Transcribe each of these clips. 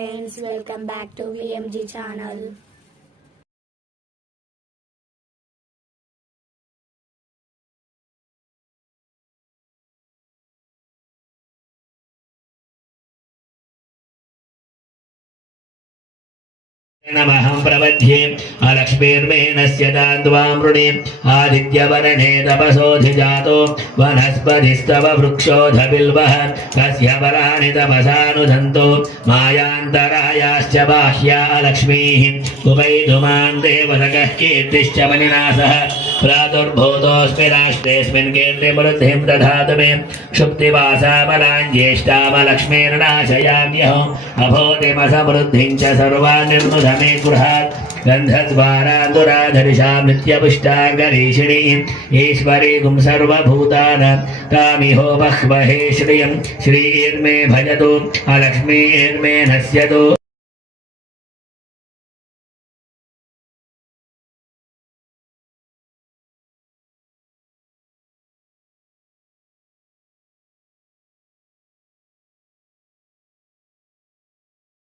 friends, welcome back to VMG channel. नमहं प्रपद्ये अलक्ष्मीर्मेणस्य दान्द्वामृणे आदित्यवर्णे तपसोऽधिजातो वनस्पतिस्तव वृक्षोऽधबिल्वः तस्य वराणि तपसानुधन्तो मायान्तरायाश्च बाह्या अलक्ष्मीः उपैधुमान् देवतकः कीर्तिश्च मलिनासः प्रादुर्भूतोऽस्मि राष्ट्रेऽस्मिन् केन्द्रे वृद्धिं दधातु मे शुक्तिवासाबलान् ज्येष्ठामलक्ष्मीर्नाशयाम्यहो अभूतिमसमृद्धिं च सर्वान् निर्नुधमे गृहात् गन्धद्वारान्दुराधरिषां नित्यपुष्टाङ्गरीषिणीम् ईश्वरीगुं सर्वभूतानां तामिहो बह्वहे श्रियं श्रीर्मे भजतु अलक्ष्मीर्मे नश्यतु।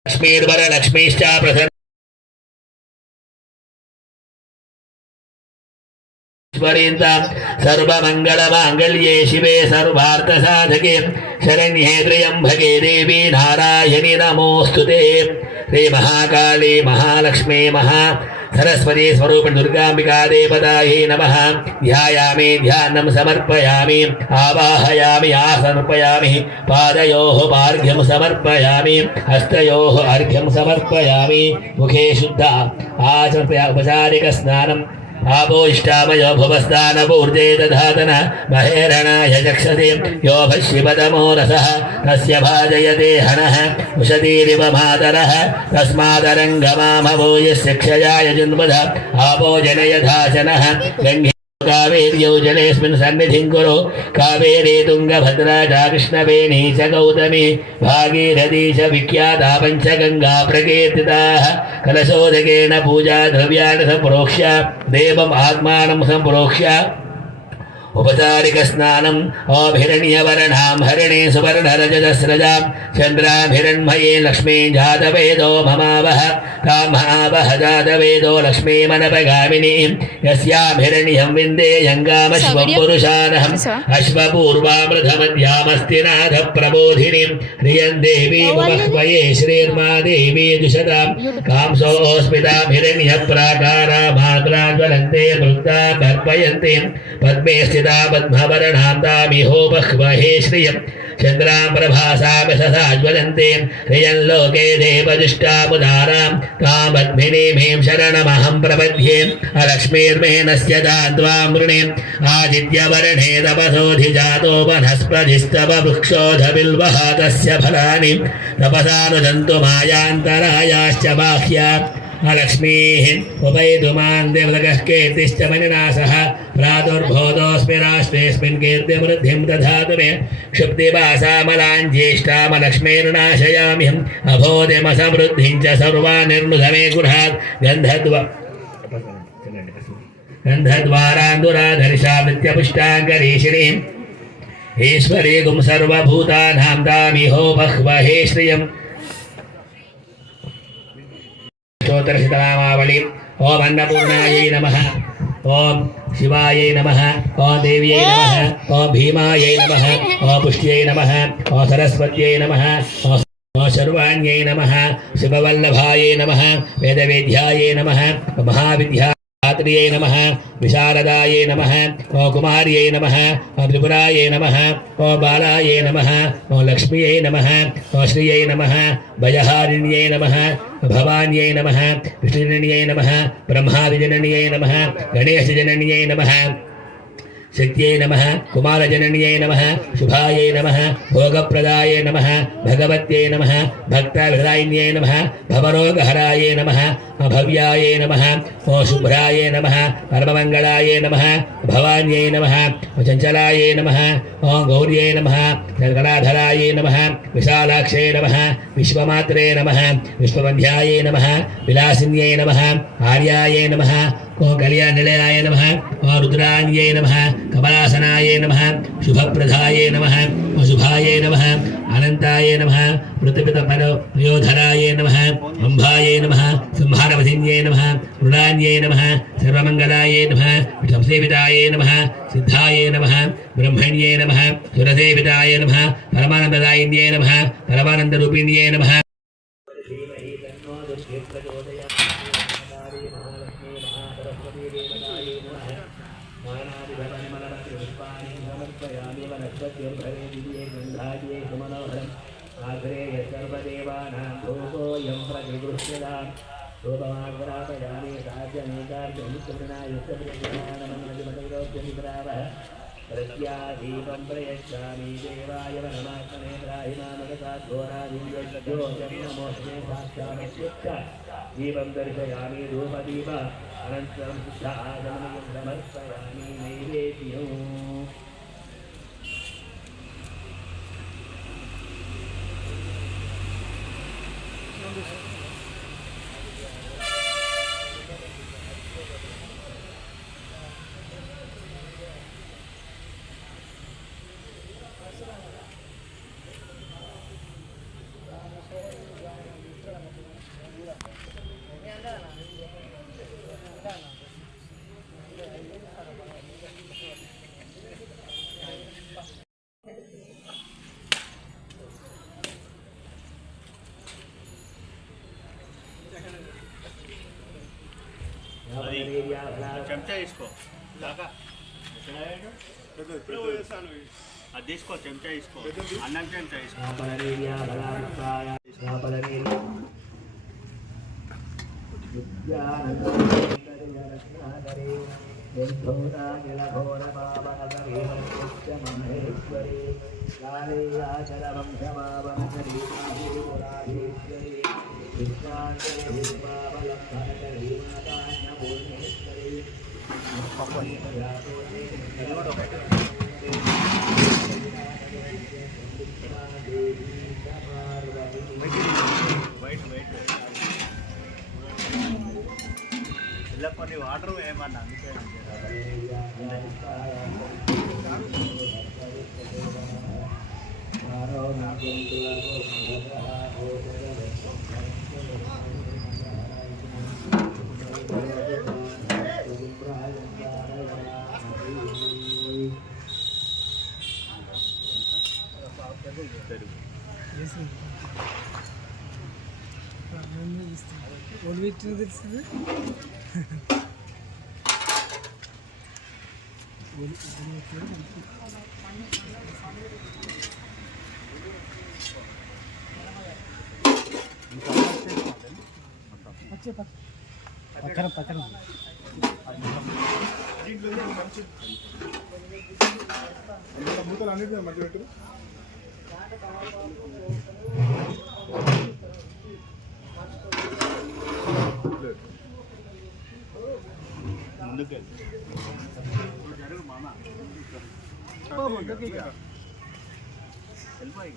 लक्ष्मीर्वरलक्ष्मीश्च प्रसन्न सर्वमङ्गलमाङ्गल्ये शिवे सर्वार्थसाधके शरण्ये त्र्यम्बके देवी नारायणि नमोऽस्तुते। श्री महाकाली महालक्ष्मी महा सरस्वती स्वरूप दुर्गांबिका देवतायै नमः। ध्यायामि ध्यानं समर्पयामि आवाहयामि आसमर्पयामि पादयोः पार्घ्यं समर्पयामि हस्तयोः अर्घ्यं समर्पयामि मुखे शुद्ध औपचारिक स्नानम् आपो इष्टामयो भुवस्तानपूर्जे दधातन महेरणाय चक्षसे यो भश्यपदमो रसः तस्य भाजयते हनः उषतीरिव मातरः तस्मादरङ्गमामवो यस्य क्षयाय जन्मध आपो जनयधाचनः गङ्गे कावेर्यौ जलेऽस्मिन् सन्निधिं कुरु कावेरी तुङ्गभद्रा च कृष्णवेणी च गौतमी भागीरथी च विख्याता पञ्चगङ्गा प्रकीर्तिताः कलशोदकेन पूजा द्रव्याणि सम्प्रोक्ष्य देवम् आत्मानं सम्प्रोक्ष्य उपचारिक स्नानम् अभिरण्यवर्णां हरिणे सुवर्णरजतस्रजां चन्द्राभिरण्मये लक्ष्मी जातवेदो ममावह कामावह जातवेदो लक्ष्मीमनपगामिनीं यस्याभिरण्यं विन्देयङ्गामश्वं पुरुषानहम् अश्वपूर्वामृतमध्यामस्तिनाथ प्रबोधिनीं ह्रियं देवीमुपह्वये श्रीर्मा देवी दुषतां कांसोऽस्मिताभिरण्यः प्राकारा मात्राज्वलन्ते वृत्तां तर्पयन्ते पद्मे पद्मवर्णां तामिहो बह्वहे श्रियं चन्द्रां प्रभासां ससाज्वलन्ते ह्रियं लोके देवजुष्टामुदारां तां पद्मिनीं शरणमहं प्रपद्ये अलक्ष्मीर्मेणस्य दान्द्वामृणे आदित्यवर्णे तपसोऽधिजातो वनस्पतिस्तव वृक्षोऽधबिल्वः तस्य फलानि तपसानुदन्तु मायान्तरायाश्च बाह्या अलक्ष्मीः उपैधुमान् देवतकः कीर्तिश्च मलिनासः प्रादुर्भूतोऽस्मि राष्ट्रेऽस्मिन् कीर्तिवृद्धिं दधातु मे क्षुब्धिवासामलान् ज्येष्ठामलक्ष्मीर्नाशयाम्यहम् अभूतिमसमृद्धिं च सर्वान् निर्नुधमे गृहात् गन्धद्वारान्दुराधरिषां नित्यपुष्टाङ्गरीषिणीम् ईश्वरीगुं सर्वभूतानां तामिहो बह्वहे श्रियम्। स्तोत्रशितनामावली ओम अन्नपूर्णायै नमः ओम शिवायै नमः ओम देव्यै नमः ओम भीमायै नमः ओम पुष्ट्यै नमः ओम सरस्वत्यै नमः ओम शर्वाण्यै नमः शिववल्लभायै नमः वेदवेद्यायै नमः महाविद्यात्रियै नमः विशारदायै नमः ओम कुमार्यै नमः ओम त्रिपुरायै नमः ओम बालायै नमः ओम लक्ष्म्यै नमः ओम श्रियै नमः भयहारिण्यै नमः भवान्यै नमः विष्णुजनन्यै नमः ब्रह्मादिजनन्यै नमः गणेशजनन्यै नमः शक्त्यै नमः कुमारजनन्यै नमः शुभायै नमः भोगप्रदायै नमः भगवत्यै नमः भक्तहृदायिन्यै नमः भवरोगहरायै नमः भव्यायै नमः ओ शुभ्रायै नमः परममङ्गलायै नमः भवान्यै नमः चञ्चलायै नमः ओ गौर्यै नमः जलकलाधरायै नमः विशालाक्षै नमः विश्वमात्रे नमः विश्ववन्ध्यायै नमः विलासिन्यै नमः आर्यायै नमः ओम कल्याण निलयाय नमः ओम रुद्राण्ये नमः कमलासनाय नमः शुभप्रदाय नमः शुभाय नमः अनंताय नमः वृत्तपितफलयोधराय नमः अंभाय नमः संहारवधिन्ये नमः मृणान्ये नमः सर्वमंगलाय नमः विषमसेविताय नमः सिद्धाय नमः ब्रह्मण्ये नमः सुरसेविताय नमः परमानंददायिन्ये नमः परमानंदरूपिण्ये नमः सर्वदेवानां भोगोऽयं प्रतिगृह्यतां रूपमाग्रापयामि राज्यमेकार्यमित्रनायुक्तप्रज्ञानमनोजमतविरोध्यमित्रावः प्रत्यादीपं प्रयच्छामि देवाय वनमात्मने त्राहिमामनसाद्घोरादिव्यज्योतिर्नमोऽस्मे साक्षादत्युक्ष दीपं दर्शयामि धूपदीप अनन्तरं शुद्ध आगमनं समर्पयामि नैवेद्यम् చెంచా తీసుకో దాకా అది తీసుకో చెంచా తీసుకో అన్నం చెంచా తీసుకో ఇలా కొన్ని వాటర్ ఏమన్నా అందుకే పక్కన పక్కన మూతలు అన్నిటి మధ్య పెట్టు ముందుకు జరుగు మామ వెళ్ళిపోయి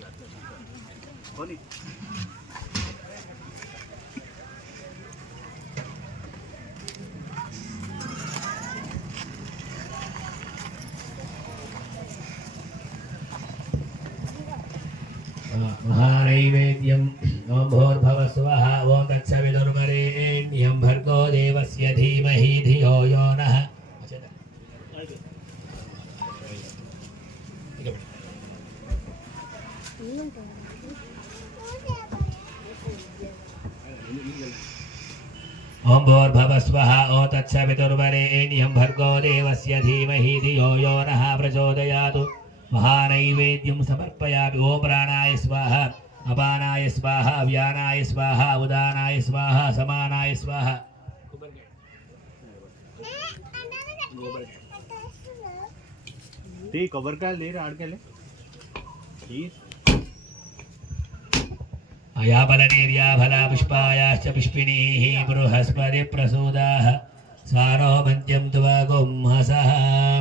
కొని महानैवेद्यं ओम भूर्भुवः स्वः ओम तत्सवितुर्वरेण्यं भर्गो देवस्य धीमहि धियो यो नः ओम भूर्भुवः स्वः ओम तत्सवितुर्वरेण्यं भर्गो देवस्य धीमहि धियो यो नः प्रचोदयात् महानैवेद्यं समर्पयामि ओम प्राणाय स्वाहा अपानाय स्वाहा व्यानाय स्वाहा उदानाय स्वाहा समानाय स्वाहा ती కొబ్బరికాయలు నీరు ఆడకెళ్ళి अयाबलनीर्याफला पुष्पायाश्च पुष्पिणीः बृहस्पति प्रसूदाः सारो मन्त्यं त्वगुं हसः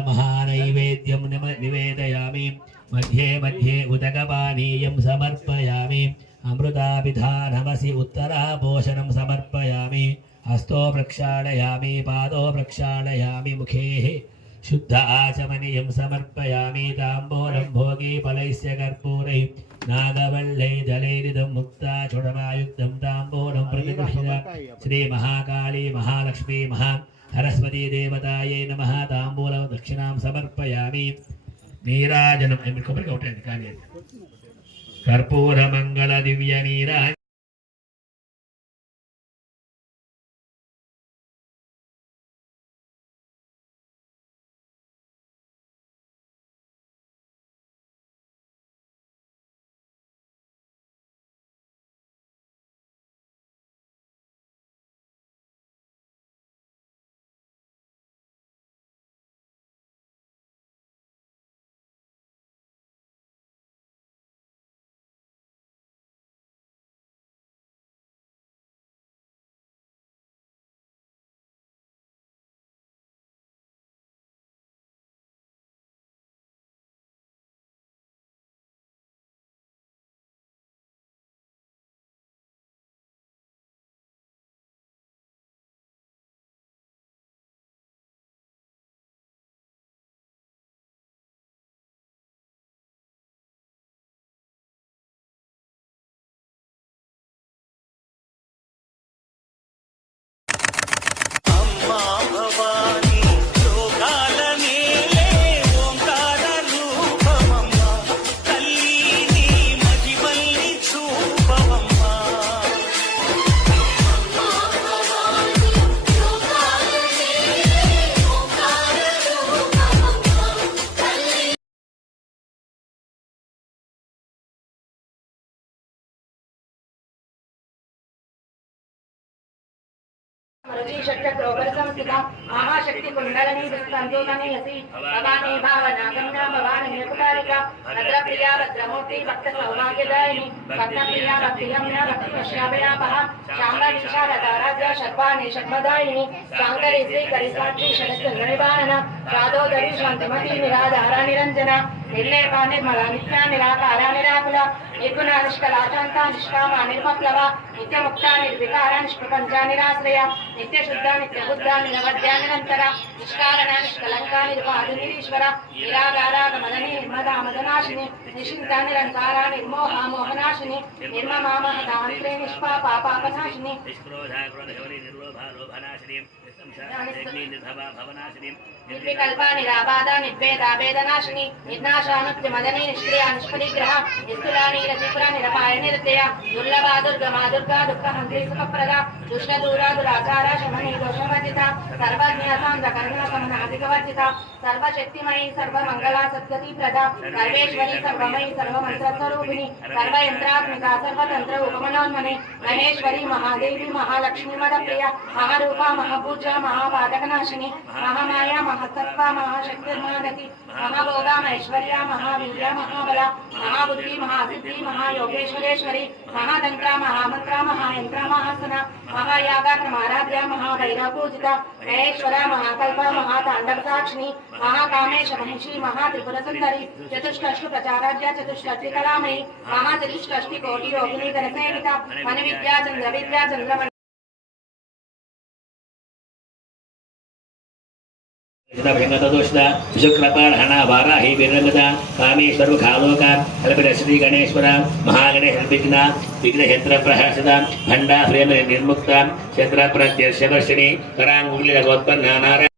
महानैवेद्यं निवेदयामि मध्ये मध्ये उदकपानीयं समर्पयामि अमृताभिधानमसि उत्तरापोषणं समर्पयामि हस्तो प्रक्षालयामि पादो प्रक्षालयामि मुखे शुद्ध आचमनीयं समर्पयामि ताम्बूलं भोगी फलैस्य कर्पूरैः नागवल्लै जलैरिदं मुक्ता चूडमायुक्तं ताम्बूलं प्रतिगृह्य श्री महाकाली महालक्ष्मी सरस्वती देवतायै नमः ताम्बूलं दक्षिणां समर्पयामि नीराजनं कर्पूरमङ्गल दिव्य नीराजनं महाशक्ति कुंडलनी संतोषनी यसी भवानी भावना गंगा भवानी निकुतारिका भद्रप्रिया भद्रमूर्ति भक्त सौभाग्यदायिनी भक्तप्रिया भक्तिगम्या भक्ति पश्याभयापहा शाम्भवी शारदाराध्या शर्वाणी शर्मदायिनी शांकरी श्री करिसाक्षी शरचंद्र निवारणा शादोदरी शांतिमती निराधारा निरंजना निर्लेपा निर्मला नित्या निराकारा निराकुला निर्गुणा निष्कला शांता निष्कामा निर्मक्लवा नित्यमुक्ता निर्विकारा निष्प्रपंचा निराश्रया नित्यशुद्धा नित्यबुद्धा निरवध्या निरंतरा निष्कारणा निष्कलंका निर्वादु निरीश्वरा निरागारा गमदनी निर्मदा मदनाशिनी निशिंता निरंकारा निर्मोहा मोहनाशिनी निर्ममा महदान्त्रे निष्पापा पापनाशिनी निर्विकल्पा निराबाधा निर्वेदा वेदनाशिनी निर्नाशानुत्य मदनी निष्क्रिया निष्परिग्रह निस्तुला नीरत्रिपुरा निरपाय निरतया दुर्लभा दुर्गमा दुर्गा दुःखहन्त्री सुखप्रदा दुष्टदूरा दुराचारा शमनी दोषवर्जिता सर्वज्ञा सान्द्रकर्णा समनाधिकवर्जिता सर्वशक्तिमयी सर्वमङ्गला सद्गति प्रदा सर्वेश्वरी सर्वमयी सर्वमन्त्रस्वरूपिणी सर्वयन्त्रात्मिका सर्वतन्त्र उपमनोन्मने महेश्वरी महादेवी महालक्ष्मी मदप्रिया महारूपा महापूजा महापादकनाशिनी महामाया महासत्त्वा महाशक्तिर्महागति महाभोगा महेश्वर्या महावीर्या महाबला महाबुद्धि महासिद्धि महायोगेश्वरेश्वरी महातंत्रा महामंत्रा महायंत्रा महासना महायागा क्रमाराध्या महाभैरवपूजिता महेश्वरा महाकल्पा महातांडव साक्षिणी महाकामेश महिषी महात्रिपुरसुंदरी चतुष्कष्टि प्रचाराध्या चतुष्कष्टि कलामयी महाचतुष्कष्टि कोटि योगिनी गणसेविता मन विद्या चंद्र विद्या चंद्रमणि भिन्नतदोषदा विशुक्रपाढना वाराही विरंगदा कामेश्वर खालोका कल्परश्री गणेश्वर महागणेश विघ्न विघ्नक्षेत्र प्रहसदा भंडा प्रेम निर्मुक्ता क्षेत्र प्रत्यर्शवर्षिणी करांगुली भगवत्पन्ना नारायण